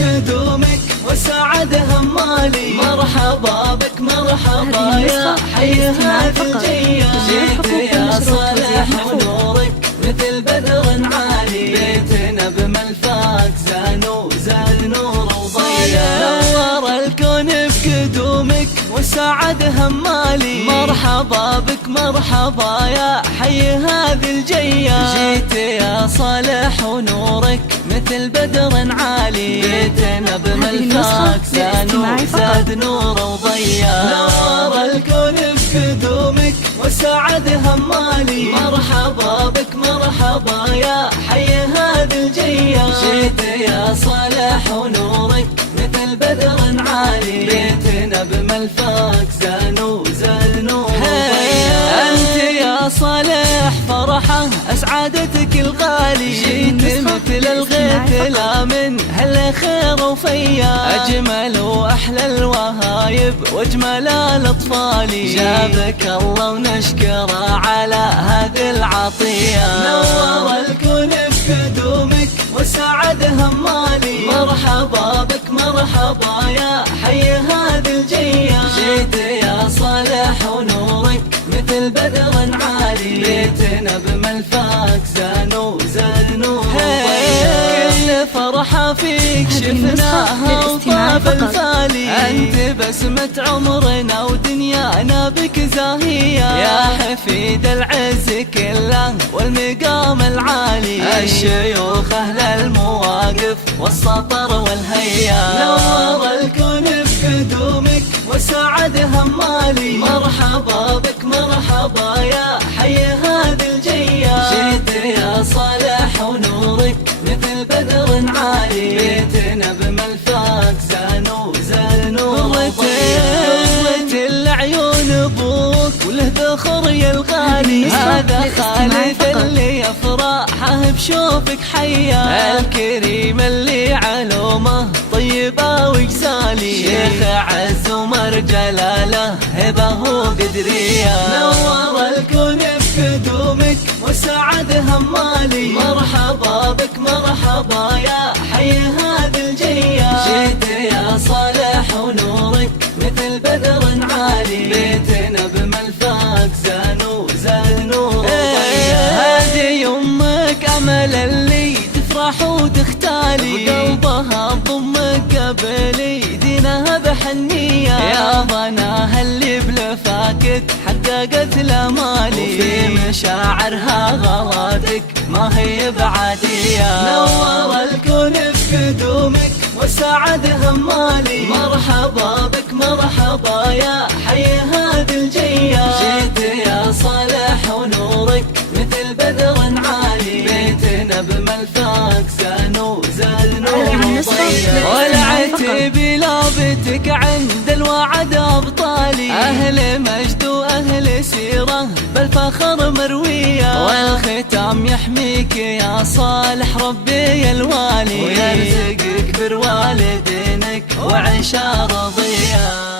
بقدومك وسعد همالي. مرحبا بك مرحبا يا حي هذه الجية. جيت يا صالح ونورك مثل بدر عالي. بيتنا بملفاك زاد نور وضيا. نور الكون بقدومك وسعد همالي. مرحبا بك مرحبا يا حي هذه الجية. جيت يا صالح ونورك مثل بدر عالي. بيتنا بملفاك زاد نور وضيا. نور الكون بقدومك وسعد همالي. مرحبا بك مرحبا يا حي هذه الجية. جيت يا صالح ونورك مثل بدر عالي. بيتنا بملفاك زاد نور وضيا. انت يا صالح فرحة اسعادتك الغالي. جيت مثل الغيث لا من هالخير وفيا. اجمل واحلى الوهايب واجمل الاطفال. جابك الله ونشكره على هذه العطية. نور الكون بقدومك وسعد همالي. مرحبا بك مرحبا يا حي هذه الجية. جيت يا صالح ونورك مثل بدر عالي. بيتنا بملفاك زاد نور وضيا. كل فرحة فيك شفناها وطاب الفالي. انت بسمة عمرنا ودنيانا بك زاهية. يا حفيد العز كله والمقام العالي. الشيوخ اهل المواقف والسطر والهيا. نور الكون بقدومك وسعد همالي. مرحبا بك مرحبا يا حي هذه الجية. جيت يا صالح ونورك مثل بدر عالي. بيتنا بملفاك زاد نور وضيا. العيون ابوك وله ذخر يا الغالي. هذا خالد اللي يفرحه بشوفك حيا. الكريم اللي علومه طيبه وجزالي. شيخ عز ومر جلاله هبه وقدريه. نور الكون بقدومك وسعد همالي. مرحبا بك مرحبا يا حي هذه الجية. جيت يا صالح ونورك مثل بدر عالي. بيتنا بملفاك زاد نور وضيا. هذه يمك امل اللي تفرح وتختالي. قلبها تضمك قبلي دينها بحنية. يا ظناها اللي بلفاك حققت الامالي. وفي مشاعرها غراتك ما هي بعادية. نور الكون بقدومك وسعد همالي. مرحبا بك مرحبا يا حي هذه الجية. جيت يا صالح ونورك مثل بدر عالي. بيتنا بملفاك زاد نور وضيا. والعتب لابتك عند الوعد ابطالي. اهل مجد واهل سيره بالفخر مرويه. والختام يحميك يا صالح ربي الوالي. ويرزقك بر والدينك وعيشه رضيه.